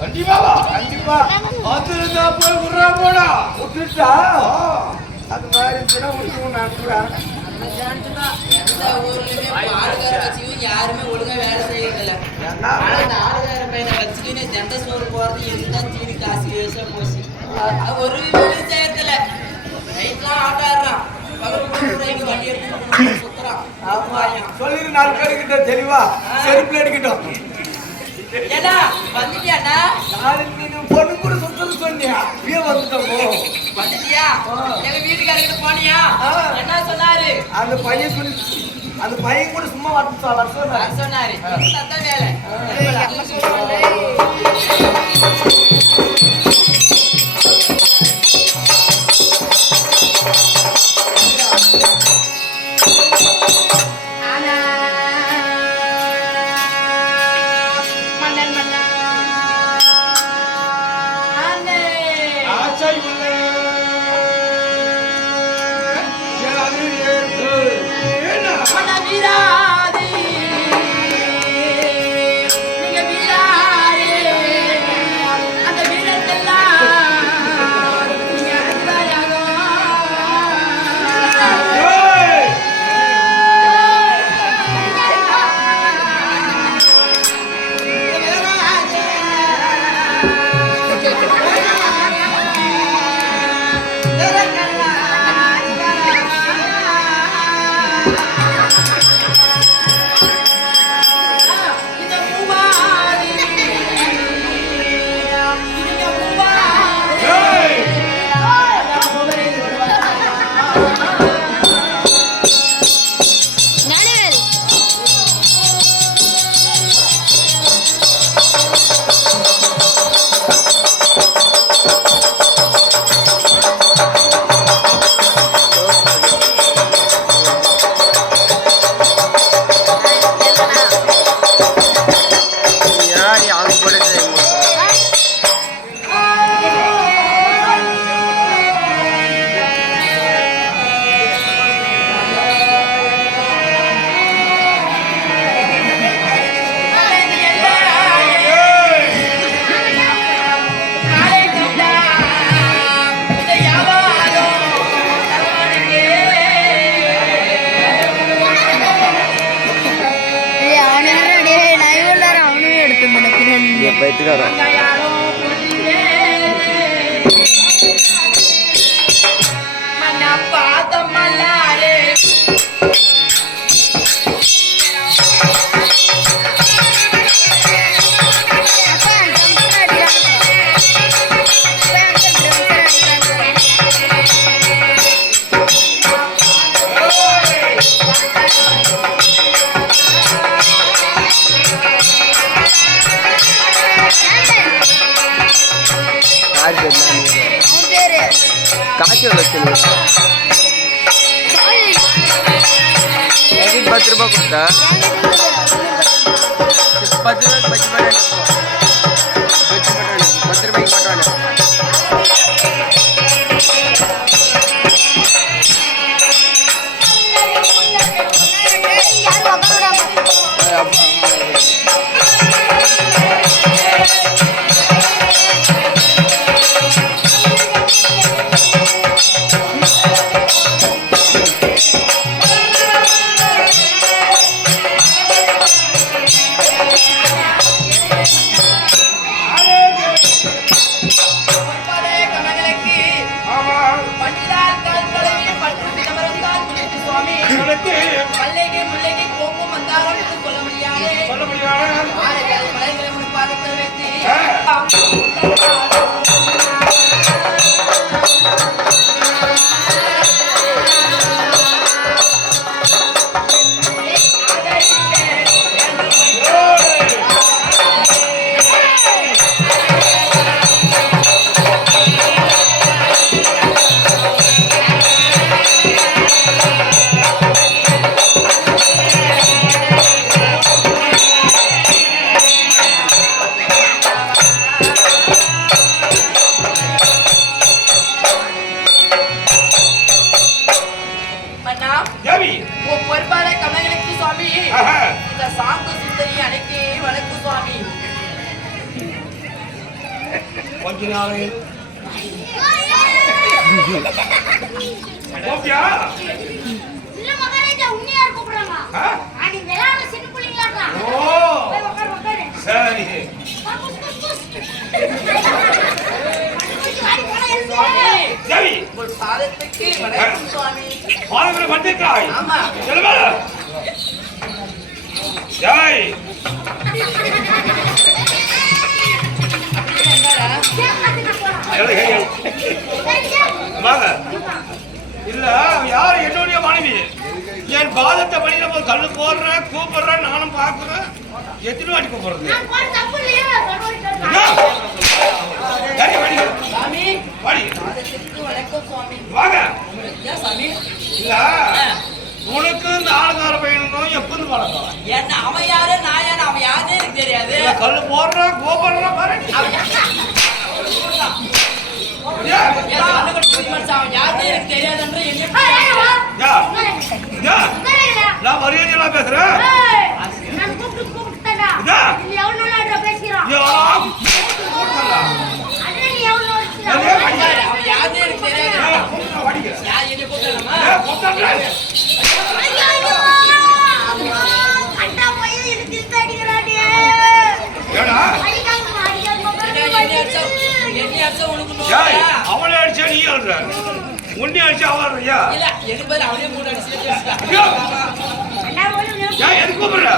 கண்டிப்பாவா? கண்டிப்பா. அதுல போய் விடுறா போடா. விட்டுட்டா அது மாதிரி இருந்துச்சுன்னா விட்டுருவோம் நான் கூட. எந்த ஊர்லயுமே ஆளுகார வச்சுக்கிட்டு யாருமே ஒழுங்கா வேலை செய்யறதில்ல. ஆனா அந்த ஆளுகார பையனை வச்சுக்கின்னு தண்டை சோறு போறது எதுதான் தீனி காசு வேஸ்டா போச்சு. ஒரு வேலையும் செய்யறதில்ல. நைட்லாம் ஆட்டாடுறான். பகல் வண்டி எடுத்து சுத்துறான். சொல்லிரு 4 பேருக்கிட்ட தெளிவா செருப்புல அடிக்கட்டும். ஏடா வந்துட்டியாடா? நாளைக்கு நீ பொண்ணு கூட சுத்தது சொன்னியா? அப்படியே வந்துட்டோம். வந்துட்டியா? எங்க வீட்டுக்காரங்க போனியா? என்ன சொன்னாரு? அந்த பையன் கூட சும்மா வர சொன்னாரு. அதான் வேலை. காசு எவ்வளோ 10 ரூபாய் கொடுத்தா 10 ரூபாய்க்கு பச்சு பட்டாணி 10 ரூபாய்க்கு பட்டாணி மல்லிகை முல்லைகை கோம்பும் வந்தாலும் சொல்ல முடியாது. மலைகளை பாதத்தில் வைத்து கொஞ்ச நாள் ஓகேயா? இல்ல மகாராஜா உன்னையார் கூப்பிடுறாங்க. நீ விளையாட சின்ன புள்ளைங்களாடா. ஓ போய் உட்காரு. சரி. சரி. உங்கள் பாதத்துக்கு வணக்கம் சுவாமி. பாலகர வந்திருக்காய். ஆமா. சொல்லுங்க. ஜெய். வாங்க. இல்ல யாரு என்னுடைய மனைவி என் பாதத்தை பண்ணின போது கண்ணு போடுறேன் கூப்பிடுறேன் நானும் பாக்குறேன் எத்தனை வாட்டி கூப்பிடுறது சாமி வாடி பாதத்துக்கு வணக்கம் சுவாமி. வாங்க. ஏன் சாமி? இல்ல உனக்கு இந்த ஆளுக்கார பையனுக்கும் எப்போது பழக்கம் என்ன அவன் யாரு நான் யாரு அவன் யாருன்னு எனக்கு தெரியாது. இல்ல கண்ணு போடுறேன் கூப்பிடுறேன் பாரு அவன் யாருன்னு எனக்கு தெரியாதுன்ற நான் மரியாதையெல்லாம் பேசுறேன் அவளை அடிச்சா நீ ஆடுற உன்னை அடிச்சா அவள்றியா எதுக்கு கூப்பிடுற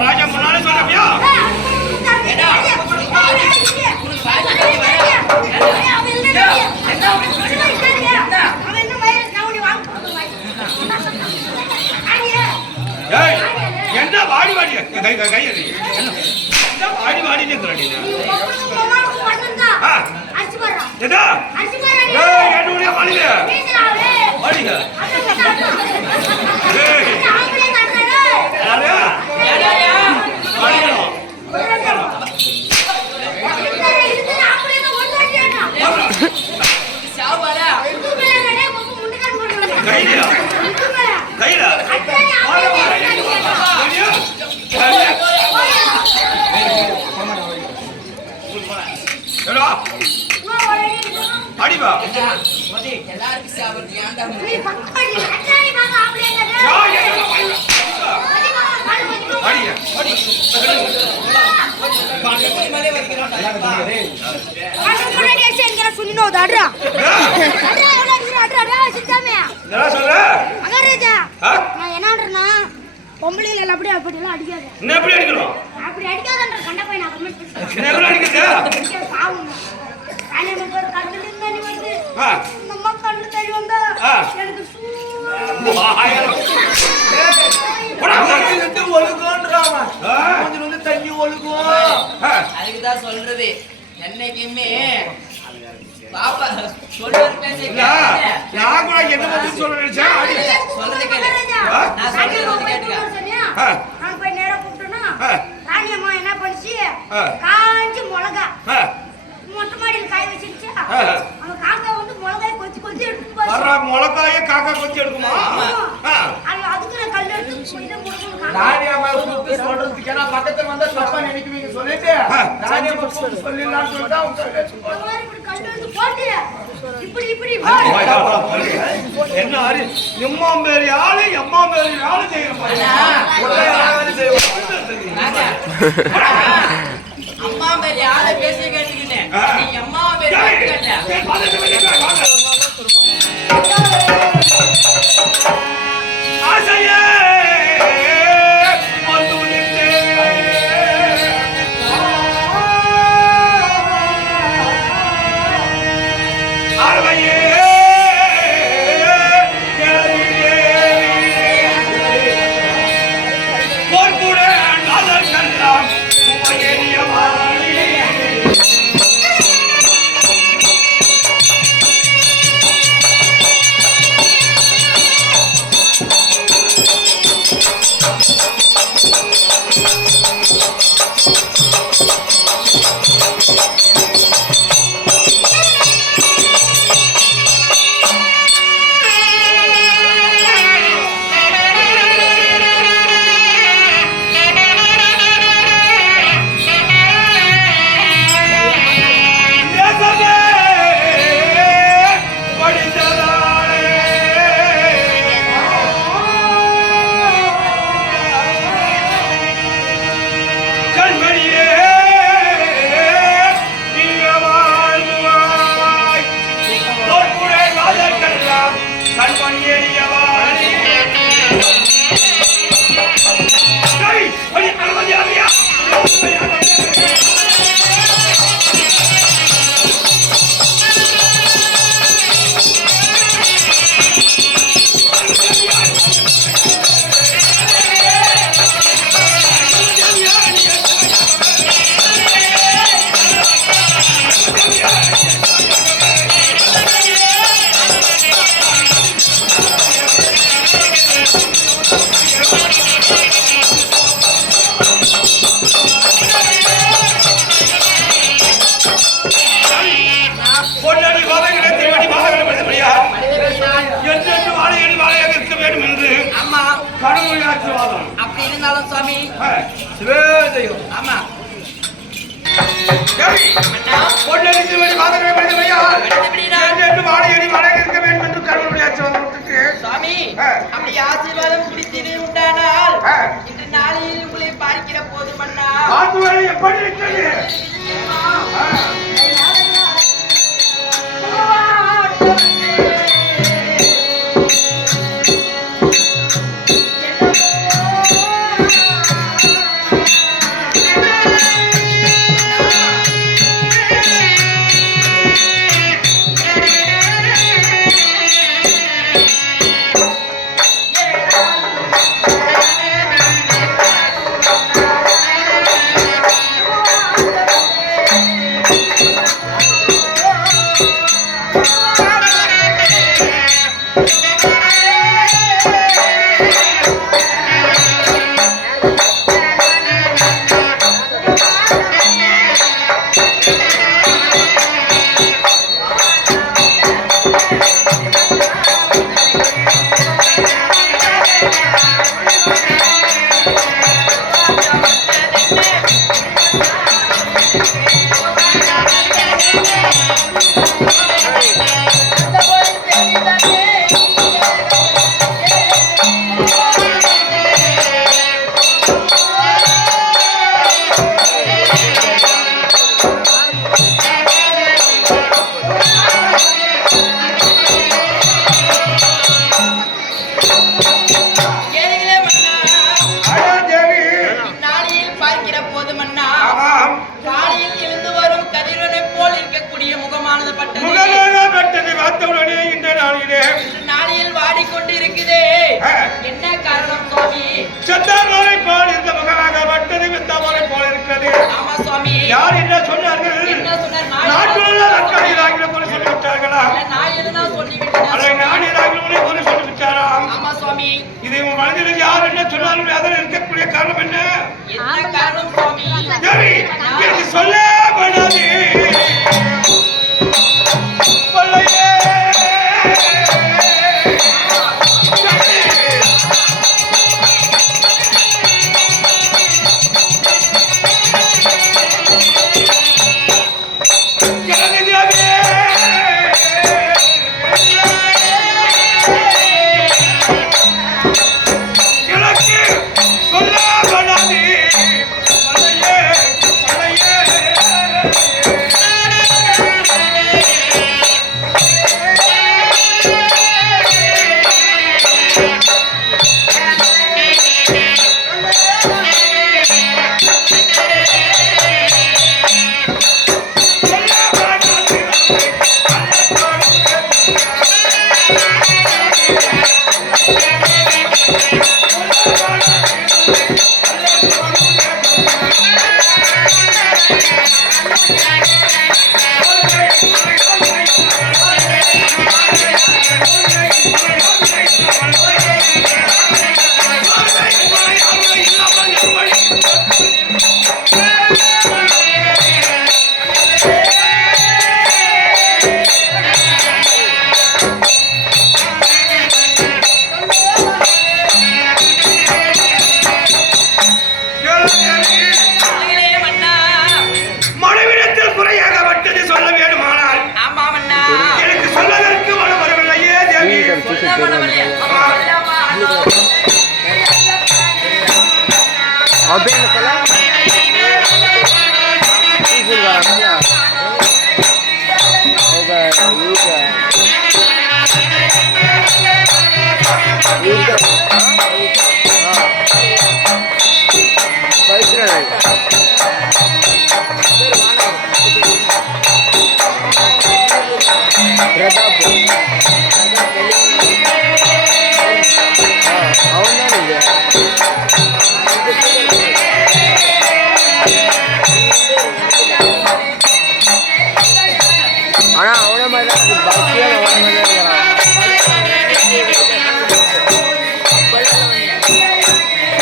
ராஜா முன்னாலே சொல்றியா என்ன வாடி வாடி கை கை என்ன வாடி வாடி நிற்கிறாடி என்னுடைய மனித வாடிங்க கையில அடிவா எல்லாருக்கும் சாப்பிடுறது ஏன்டா பொம்பளையில அப்படியே அப்படியெல்லாம் அடிக்காது. என்ன எப்படி அடிக்கணும்? அப்படி அடிக்காதன்ற கண்ட பையன் அப்புறமே என்ன எப்படி அடிக்கிறது? பாவம். காலையில ஒரு கண்ணுல தண்ணி வந்து நம்ம கண்ணு தண்ணி வந்தா எனக்கு அதுக்குதான் சொல்றது என்னைக்குமே பாப்பா சொல்றது பேச நான் கூட என்ன பத்தி சொல்ல நினைச்சேன் சொல்றது கேளு நான் சொல்றது கேட்டுக்க நான் போய் நேரா கூப்பிட்டேன்னா ராணி அம்மா என்ன பண்ணுச்சு காஞ்சி மிளகா மொட்டை மாடியில் காய வச்சிருச்சா அவன் காக்கா வந்து மிளகாய் கொத்தி கொத்தி எடுத்து வர்ற மிளகாய காக்கா கொத்தி எடுக்குமா அதுக்கு நான் கல் எடுத்து போய் தான் கொடுக்கணும். ராணி அம்மா கூப்பிட்டு சொல்றதுக்கு ஏன்னா பக்கத்துல வந்தா தப்பா நினைக்குவீங்க சொல்லிட்டு ராணி அம்மா கூப்பிட்டு சொல்லிடலாம்னு சொல்லிட்டு அவங்க இப்படி கல் எடுத்து போட்டு இப்படி இப்படி என்ன ஆறு எம்மாம் பேர் ஆளு எம்மாம் பேர் ஆளு அம்மா பேர் யாரை பேச கேட்டுக்கிட்டேன் நீ அம்மா பேர் கேட்ட ஆசையே சிவே தெய்வம். ஆமா சரி. பொன்னடித்து வழி பாதங்களை படித்தபடியா படித்தபடியா என்று வாழையடி வாழை இருக்க வேண்டும் என்று கடவுளுடைய ஆட்சி வந்துட்டு சுவாமி அப்படி ஆசீர்வாதம் பிடித்தது உண்டானால் இன்று நாளையில் உங்களை பார்க்கிற போது பண்ணா ஆத்துவரை எப்படி இருக்கிறது? யார் என்ன சொன்னார்கள்? நாட்டுள்ள ரத்தம் சொல்லிவிட்டார்களா? நான் சொல்லிவிட்டாராம். இதை உன் மனதில் யார் என்ன சொன்னாலும் அதில் இருக்கக்கூடிய காரணம் என்ன? எனக்கு சொல்ல பண்ணாது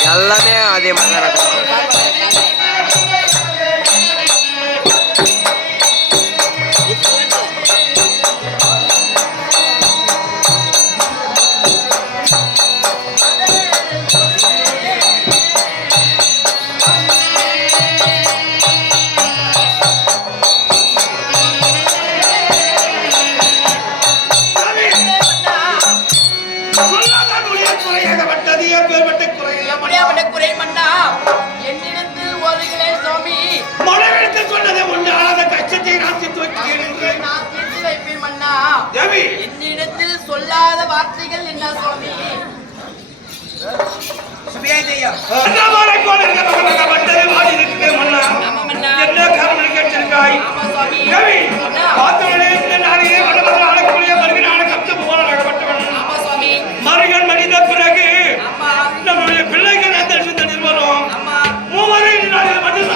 எல்லாமே அதே மாதிரி தான் இருக்கும். என்ன சுவாமி என்ன காரணம் கேட்டிருக்காய்? மருகன் மனித பிறகு நம்முடைய பிள்ளைக்கு தரிசனம் வரும். மூவரை மட்டும்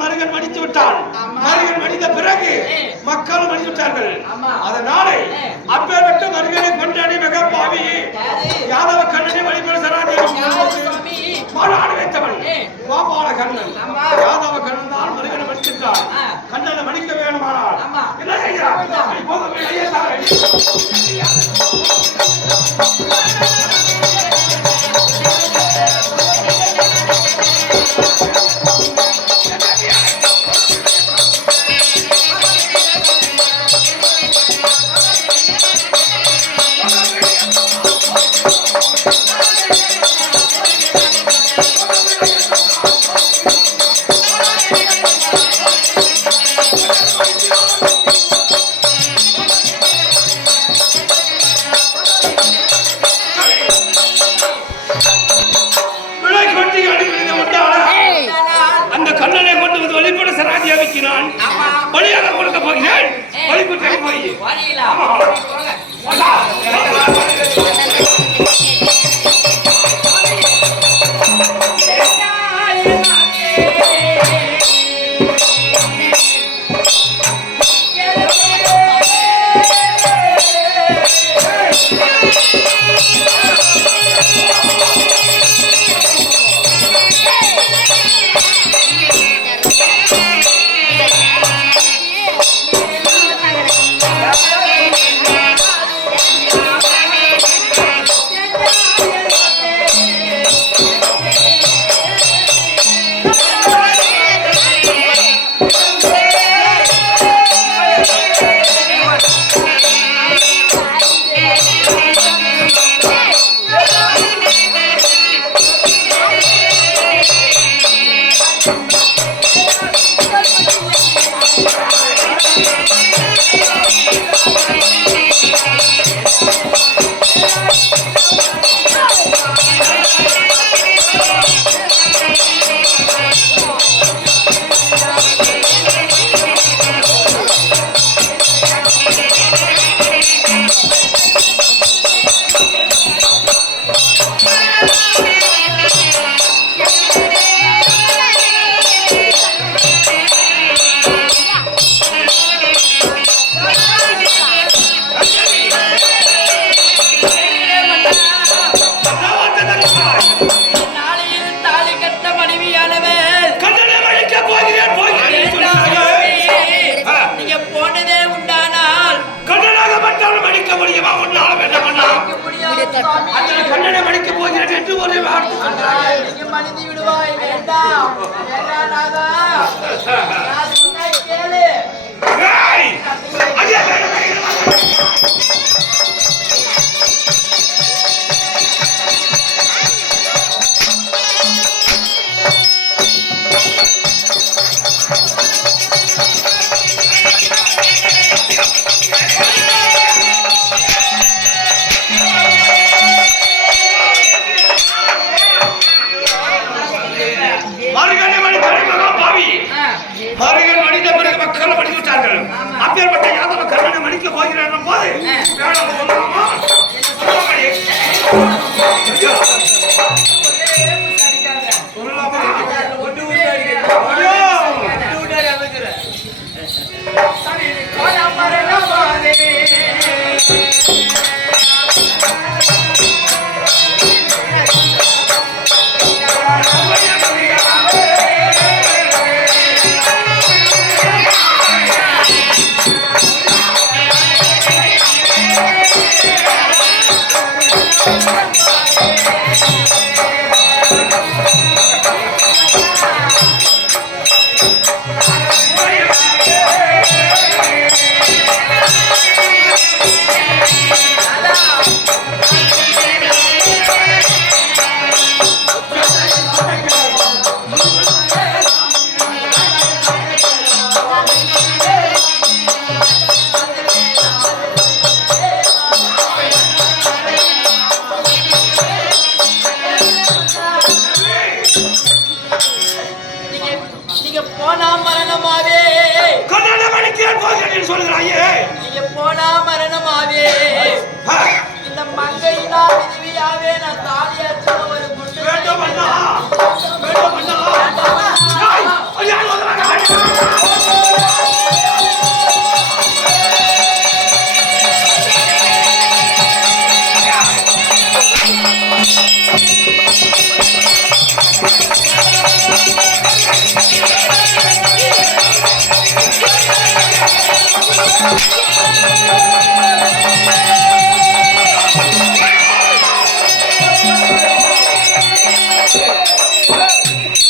மருகன் மடித்து விட்டான். மருகன் மடித்த பிறகு மக்களும் மடித்து விட்டார்கள். அதனாலே அப்பேற்பட்ட மருகனை கொண்டாடி மிக பாவி யாதவ கண்ணனை வழிபட சராதேவி மாநாடு வைத்தவன் கோபால கண்ணன். யாதவ கண்ணன் தான் மருகனை மடித்திருக்கிறான். கண்ணனை மடிக்க வேணுமானால் என்ன செய்கிறார்? பலியாக கொடுக்க போகிறேன். பலிக்குட்டை போய் மாட்டேன் என்று ஒரே வார்த்தை சொன்னாய். நீங்க மன்னித்து விடுவாய் வேண்டாம் வேண்டாம் நாதா நான் சொன்னா கேளு ஏய்! அடியே வேண்டாம். மருகனை மணி தலைமகா பாவி. மருகன் மனித பிறகு மக்கள் மடித்து விட்டார்கள். அப்பேற்பட்ட யாதவ கர்ணனை மணிக்க போகிறான் போது வேணாம் சொல்லலாமா? சொல்லலாமா? நீங்க போனா மரணமாவே கர்ணனை மணிக்க போகிறேன் சொல்கிறாயே. நீங்க போனா மரணமாவே இந்த மங்கையினா விதவியாவே நான் தாலியாச்சு ஒரு குண்டு வேண்டும் அண்ணா. வேண்டும் அண்ணா. ஏய்! ஐயா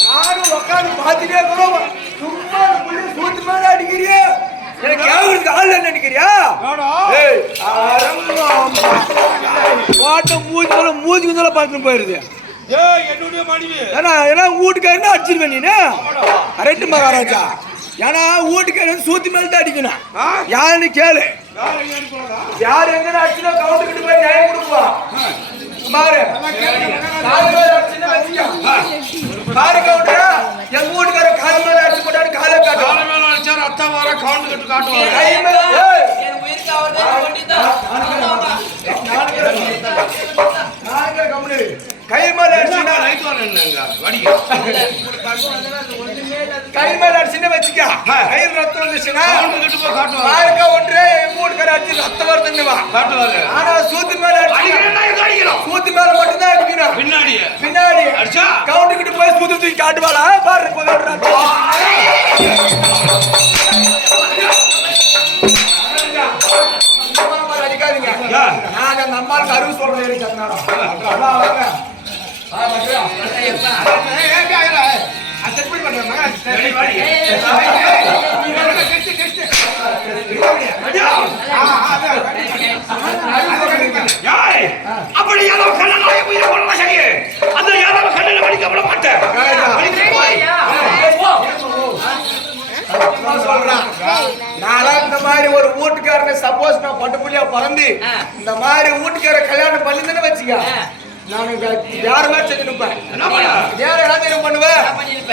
நானும் உட்காந்து பார்த்துட்டே இருக்கிறோம். சும்மா புள்ளி சூத்து மேல அடிக்கிறியா? எனக்கு கேட்கறதுக்கு ஆள் இல்லைன்னு நினைக்கிறியா? ஏய், பாட்டம் மூஞ்சி முதல்ல பார்த்துட்டு போயிருது. ஏய் என்னுடைய மனைவி. ஏன்னா வீட்டுக்காரன்னு அடிச்சிருவேன் நீனு. ரெண்டு மகாராஜா. ஏன்னா வீட்டுக்காரன் சூத்து மேல தான் அடிக்கணும். யாருன்னு கேளு. யார் எங்க அடிச்சுனா கவுண்டுக்கிட்டு போய் நியாயம் கொடுப்பா. பாரு கால் மேல அடிச்சுன்னா வச்சுக்க. பாரு கவுண்டரா, எங்க வீட்டுக்கார கால் மேல அடிச்சு போட்டாரு காலை காட்டு. கால மேல அடிச்சா ரத்தம் வர கவுண்ட் கட்டு காட்டுவாங்க. கை மேல ஏய் என் உயிருக்கு அவர்தான் வேண்டிதான் நாங்க கம்முனு கை மேல அடிச்சுனா லைட் வர என்னங்க வடி. கை மேல அடிச்சுன்னா வச்சுக்க. கையில் ரத்தம் வந்துச்சுன்னா கவுண்ட் கட்டு போய் காட்டுவாங்க. பாருக்க ஒன்றே எங்க வீட்டுக்கார அடிச்சு ரத்தம் வருதுன்னுவா காட்டுவாங்க. ஆனா சூத்து மேல அடிக்கிறேன்னா எங்க அடிக்கிறோம்? சூத்து மேல மட்டும் தான் அடிக்கணும். பின்னாடியே. பின்னாடி அடிச்சா? கவுண்டுக்கிட்டு போய் சூத்து தூக்கி காட்டுவாளா பாரு அடிக்காதீங்க. நாங்க நம்மளுக்கு அறிவு சொல்றேன் ரெடி வாடி. ஏய் அப்படி யாதவ கண்ணனாய உயிரை கொள்ளலாம் சரி. அந்த யாதவ கண்ணனை மணிக்க விட மாட்டேன். நான் இந்த மாதிரி ஒரு வீட்டுக்காரனை சப்போஸ் நான் பட்டுப்புள்ளியா பிறந்து இந்த மாதிரி வீட்டுக்கார கல்யாணம் பண்ணிதானே வச்சுக்க. நான் வேற மாதிரி செஞ்சு நிற்பேன். வேற என்ன பண்ணுவேன்?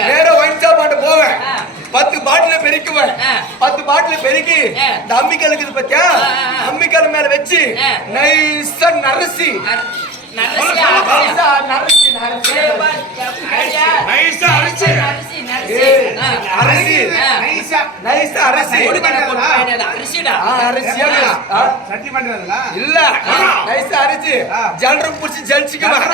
வேற ஒயின் ஷாப் ஆண்டு போவேன். 10 பாட்டில பெருக்குவேன். 10 பாட்டில பெருக்கி இந்த அம்மிக்கல் இருக்குது பத்தியா, அம்மிக்கல் மேல வச்சு நைஸா நரசி நைஸா அரிசி. இல்ல நைஸா அரிசி ஜல்ரம் புடிச்சு ஜலிச்சுக்குவேன்.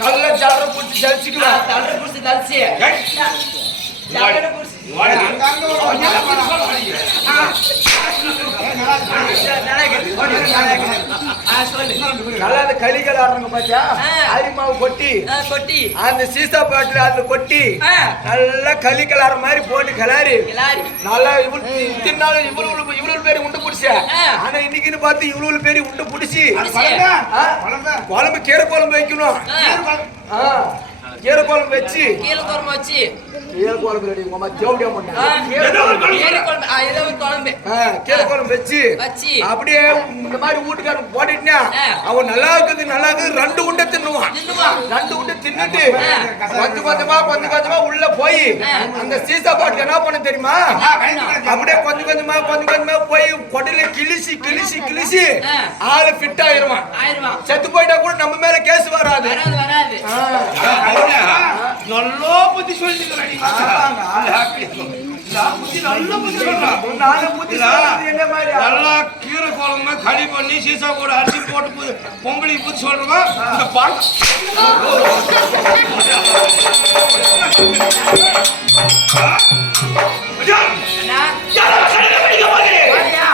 நல்ல ஜல்ரம் புடிச்சு ஜலிச்சுக்குவேன். டக்குனு புடிச்சு. சொல்லு. நல்லா அந்த களிகள் ஆடுறாங்க பாத்தியா அரிமாவு கொட்டி கொட்டி அந்த சீசா பாட்டில் அதுல கொட்டி நல்லா களிகள் ஆடுற மாதிரி போட்டு கிளாரி கிளாரி நல்லா இத்தினாலும் இவ்வளவு பேரு உண்டு புடிச்ச ஆனா இன்னைக்குன்னு பார்த்து இவ்வளவு பேரு உண்டு புடிச்சு குழம்பு கீரை குழம்பு வைக்கணும் கீரை குழம்பு வச்சு கீரை குழம்பு வச்சு கீரை குழம்பு ரெடி உங்க அம்மா தேவடியா பண்ணா கீரை குழம்பு ஏதோ ஒரு குழம்பு கீரை குழம்பு வச்சு அப்படியே இந்த மாதிரி வீட்டுக்காரன் போட்டுட்டா அவன் நல்லா இருக்குது ரெண்டு உண்டை தின்னுவான் ரெண்டு உண்டை தின்னுட்டு கொஞ்சம் கொஞ்சமா உள்ள போய் அந்த சீசா பாட்டுக்கு என்ன பண்ண தெரியுமா அப்படியே கொஞ்சம் கொஞ்சமா போய் கொடையில கிழிச்சு ஆளு ஃபிட் ஆயிருவான் செத்து போயிட்டா கூட நம்ம மேல கேஸ் வராது நல்ல புத்தி சொல்லிக்கிறேன் நல்லா கீரை குழம்பு களி பண்ணி சீசா கூட அரிசி போட்டு பொங்கலி புத்தி சொல்றவா இந்த பாட்டு அண்ணா